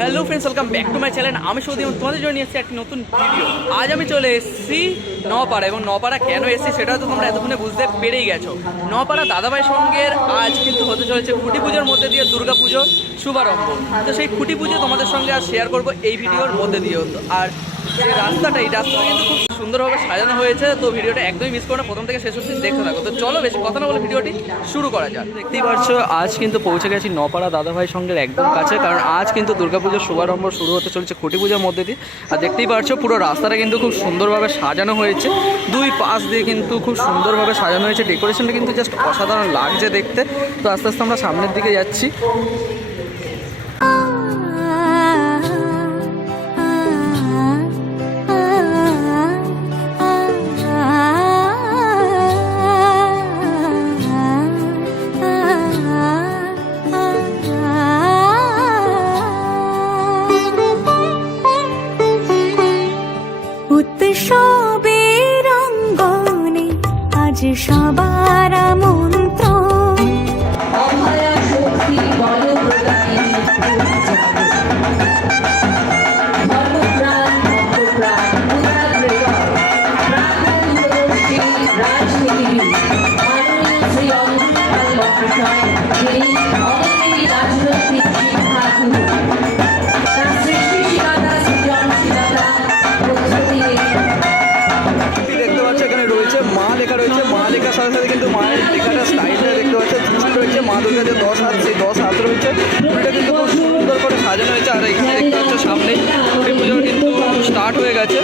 Hello friends welcome back to my channel আমি Saudi তোমাদের জন্য এসেছি একটি নতুন ভিডিও আজ আমি চলে এসেছি নপাড়া এবং নপাড়া কেন এসেছি সেটা তো তোমরা এতক্ষণে বুঝতে পেরেই গেছো। নপাড়া দাদাভাই সঙ্গের আজ কিন্তু হতে চলেছে খুঁটি পুজোর মধ্যে দিয়ে দুর্গা পুজোর শুভারম্ভ। তো সেই খুঁটি পুজো তোমাদের সঙ্গে আর শেয়ার করব এই ভিডিওর মধ্যে দিয়ে আর যে রাস্তাটা, এই রাস্তাটা কিন্তু খুব সুন্দরভাবে সাজানো হয়েছে। তো ভিডিওটা একদমই মিস করো না, প্রথম থেকে শেষ অবধি দেখতে থাকো। তো চলো বেশি কথা না বলে ভিডিওটি শুরু করা যাক। দেখতেই পারছ, আজ কিন্তু পৌঁছে গেছি নপাড়া দাদাভাই সঙ্গের একদম কাছে, কারণ আজ কিন্তু দুর্গাপুজোর শুভারম্ভ শুরু হতে চলেছে খুঁটি পুজোর মধ্যে দিয়ে। আর দেখতেই পারছ, পুরো রাস্তাটা কিন্তু খুব সুন্দরভাবে সাজানো হয়েছে। দুই পাশ দিয়ে কিন্তু খুব সুন্দরভাবে সাজানো হয়েছে। ডেকোরেশনটা কিন্তু জাস্ট অসাধারণ লাগছে দেখতে। তো আস্তে আস্তে আমরা সামনের দিকে যাচ্ছি। দুর্গা যে দশ হাত, সেই দশ হাত রয়েছে। পুরোটা কিন্তু খুব সুন্দর করে সাজানো হয়েছে, আর এখানে দেখতে পাচ্ছ সামনেই পুজো কিন্তু স্টার্ট হয়ে গেছে।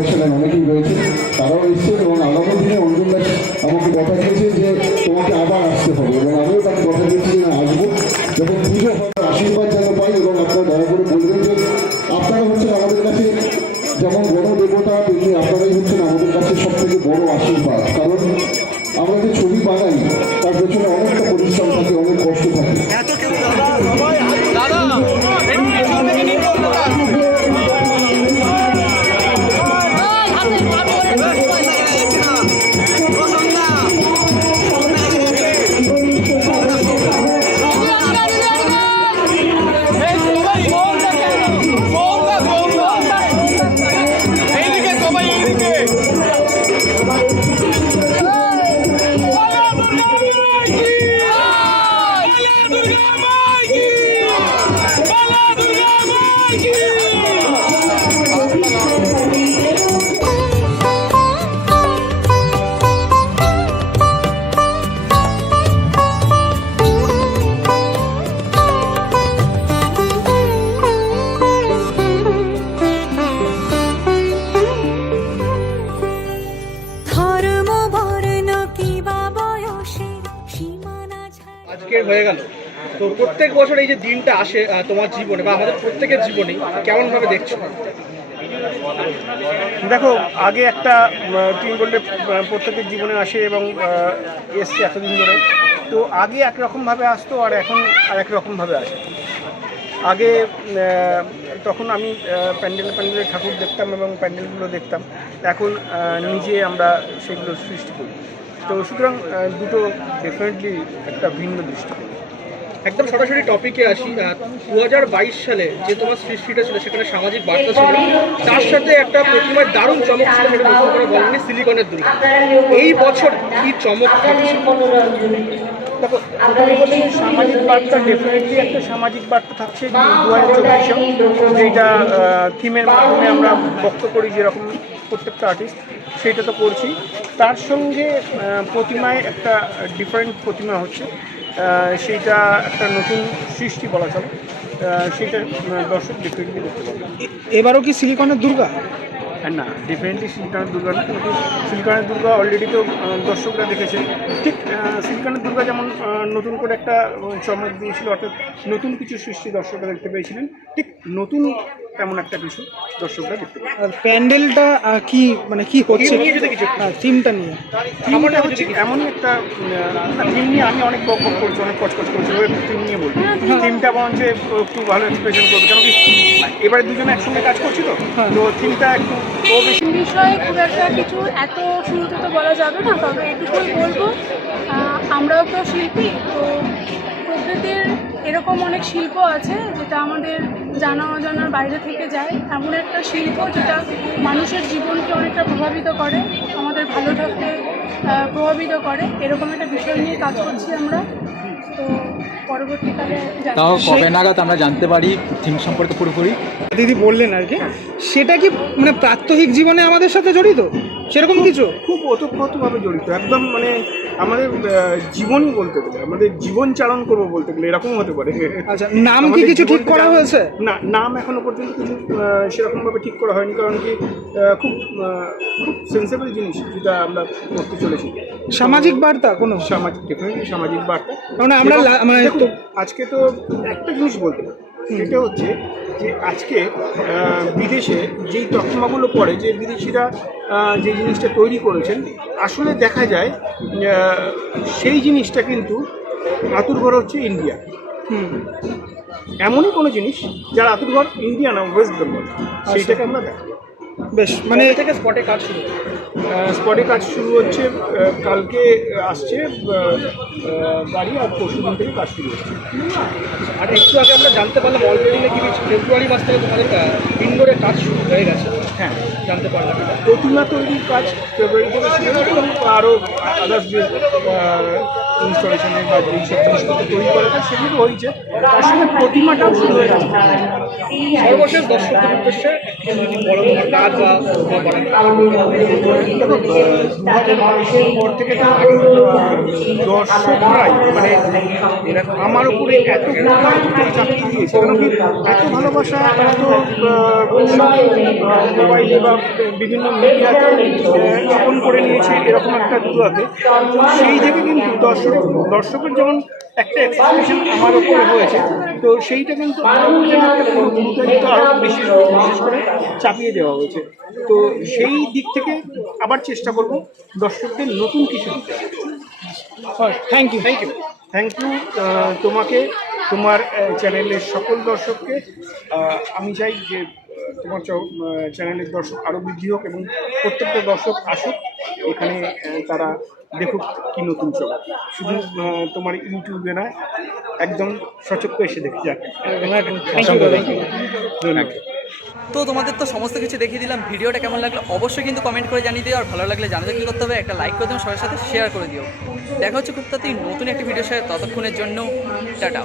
ইলেকশনের অনেকেই রয়েছে তারাও এসছেন এবং আগামী দিনে অঞ্জন দাস আমাকে কথা দিয়েছে যে তোমাকে আবার আসতে হবে এবং আমিও তাকে কথা দিয়েছি যে আসব। যখন পুজো হয় আশীর্বাদ যেন পাই এবং আপনারা দয়া করে বলবেন যে আপনারা হচ্ছেন আমাদের কাছে যেমন বড় গণদেবতা তেমনি আপনারাই হচ্ছেন আমাদের কাছে সব থেকে বড় আশীর্বাদ। কারণ আমরা যে ছবি বানাই, তার পেছনে অনেক একের হয়ে গেল। তো প্রত্যেক বছর এই যে দিনটা আসে তোমার জীবনে বা আমাদের প্রত্যেকের জীবনেই কেমন ভাবে দেখছ? দেখো, আগে একটা টিম বললে প্রত্যেকের জীবনে আসে এবং এসছে এতদিন ধরে। তো আগে একরকমভাবে আসতো আর এখন আর এক রকমভাবে আসে। আগে তখন আমি প্যান্ডেলে প্যান্ডেলে ঠাকুর দেখতাম এবং প্যান্ডেলগুলো দেখতাম। এখন নিজে আমরা সেগুলো সৃষ্টি করি। তো সুতরাং দুটো ডেফিনেটলি একটা ভিন্ন দৃষ্টিকোণ একদম সরাসরি টপিকে আসি দু হাজার বাইশ সালে যে তোমার সৃষ্টিটা ছিল সেখানে সামাজিক বার্তা ছিল। তার সাথে একটা প্রতিমার দারুণ চমক ছিল সেটা নতুন করে বলেনি সিলিকনের দুর্গ। এই বছর কি চমক দেখো সামাজিক বার্তা ডেফিনেটলি একটা সামাজিক বার্তা থাকছে দু হাজার চব্বিশে যেটা থিমের মাধ্যমে আমরা বক্ত করি যেরকম প্রত্যেকটা আর্টিস্ট সেটা তো করছি। তার সঙ্গে প্রতিমায় একটা ডিফারেন্ট প্রতিমা হচ্ছে। সেইটা একটা নতুন সৃষ্টি বলা চলে। সেইটা দর্শক ডেফিনেটলি দেখতে পাবে। এবারও কি সিলিকনের দুর্গা? হ্যাঁ না ডেফিনেটলি সিলিকনের দুর্গা না কিন্তু সিলিকনের দুর্গা অলরেডি তো দর্শকরা দেখেছে। ঠিক সিলিকনের দুর্গা যেমন নতুন করে একটা চমক দিয়েছিল অর্থাৎ নতুন কিছু সৃষ্টি দর্শকরা দেখতে পেয়েছিলেন। ঠিক নতুন তেমন একটা কিছু দর্শকরা দেখতে পেয়েছে আর প্যান্ডেলটা কি মানে কি হচ্ছে? হ্যাঁ থিমটা নিয়ে। থিমটা হচ্ছে এমনই একটা থিম নিয়ে আমি অনেক বক বক করছি অনেক কচকচ করছি ওই একটু থিম নিয়ে বলব থিমটা বরঞ্চ একটু ভালো এক্সপ্রেশন করবে কেন কি এবারে দুজনে একসঙ্গে কাজ করছি তো? তো থিমটা একটু ও বেশি বিষয়ে খুব একটা কিছু এত শুরুতে তো বলা যাবে না তবে এটুকুই বলব আমরাও তো শিল্পী তো প্রকৃতির এরকম অনেক শিল্প আছে যেটা আমাদের জানা অজানার বাইরে থেকে যায় এমন একটা শিল্প যেটা মানুষের জীবনকে অনেকটা প্রভাবিত করে আমাদের ভালো থাকতে প্রভাবিত করে। এরকম একটা বিষয় নিয়ে কাজ করছি আমরা। তো পরবর্তীকালে তাও কবে নাগাদ আমরা জানতে পারি থিম সম্পর্কে পুরোপুরি। দিদি বললেন আর কি সেটা কি মানে প্রাত্যহিক জীবনে আমাদের সাথে জড়িত? সেরকম কিছু? খুব ওতপ্রোতভাবে জড়িত একদম মানে আমাদের আহ, জীবনই বলতে গেলে আমাদের জীবন চালন করব বলতে গেলে এরকম হতে পারে। আচ্ছা নাম কি কিছু ঠিক করা হয়েছে? না নাম এখনও পর্যন্ত কিছু সেরকমভাবে ঠিক করা হয়নি কারণ কি খুব খুব সেন্সেবল জিনিস যেটা আমরা করতে চলেছি। সামাজিক বার্তা কোনো? সামাজিক ডেফিনেটলি সামাজিক বার্তা। মানে আমরা মানে আজকে তো একটা জিনিস বলতে পারি। সেটা হচ্ছে যে আজকে বিদেশে যেই তকমাগুলো পড়ে যে বিদেশিরা যে জিনিসটা তৈরি করেছেন আসলে দেখা যায় সেই জিনিসটা কিন্তু আতুরঘর হচ্ছে ইন্ডিয়া। হুম। এমনই কোনো জিনিস যার আতুরঘর ইন্ডিয়া না ওয়েস্ট বেঙ্গল। সেইটাকে আমরা দেখি। বেশ মানে এটাকে স্পটে কাজ শুরু? স্পটে কাজ শুরু হচ্ছে কালকে আসছে গাড়ি আর পরশু দিন থেকে কাজ শুরু হচ্ছে। আর একটু আগে আমরা জানতে পারলাম অলরেডি নাকি ফেব্রুয়ারি মাস থেকে তোমাদের ইনডোরে কাজ শুরু হয়ে গেছে। হ্যাঁ। জানতে পারলাম প্রতিমা তৈরির কাজ ফেব্রুয়ারি থেকে শুরু হয়েছে এবং আরও আদার্স যে বা জিনিসপত্র তৈরি করা হয়, সেগুলো হয়েছে। তার সঙ্গে প্রতিমাটাও শুরু হয়ে গেছে। সর্বশেষ দর্শকদের উদ্দেশ্যে মানে আমার উপরে এত চাপিয়ে দিয়েছে। এত ভালোবাসা, এত মোবাইলে বা বিভিন্ন মিডিয়াতে আপন করে নিয়েছে এরকম একটা দুর্গাকে সেই থেকে কিন্তু দর্শক দর্শকের যেমন একটা এক্সপ্রেশন আমার উপরে হয়েছে তো সেইটা কিন্তু আরও বেশি বিশেষ করে চাপিয়ে দেওয়া হয়েছে। তো সেই দিক থেকে আবার চেষ্টা করব দর্শকদের নতুন কিছু দিতে। Thank you thank you thank you তোমাকে তোমার চ্যানেলের সকল দর্শককে। আমি চাই যে তোমার চ্যানেলের দর্শক আরও বৃদ্ধি হোক এবং প্রত্যেকটা দর্শক আসুক এখানে তারা দেখুক কি নতুন চোখ শুধু তোমার ইউটিউবে না একদম সচক্ষ এসে দেখে যাক। তো তোমাদের তো সমস্ত কিছু দেখিয়ে দিলাম। ভিডিওটা কেমন লাগল অবশ্যই কিন্তু কমেন্ট করে জানিয়ে দিও। আর ভালো লাগলে জানাতে কী করতে হবে একটা লাইক করে দিও সবার সাথে শেয়ার করে দিও। দেখা হচ্ছে খুব তাড়াতাড়ি নতুন একটি ভিডিও সাথে। ততক্ষণের জন্য টাটা।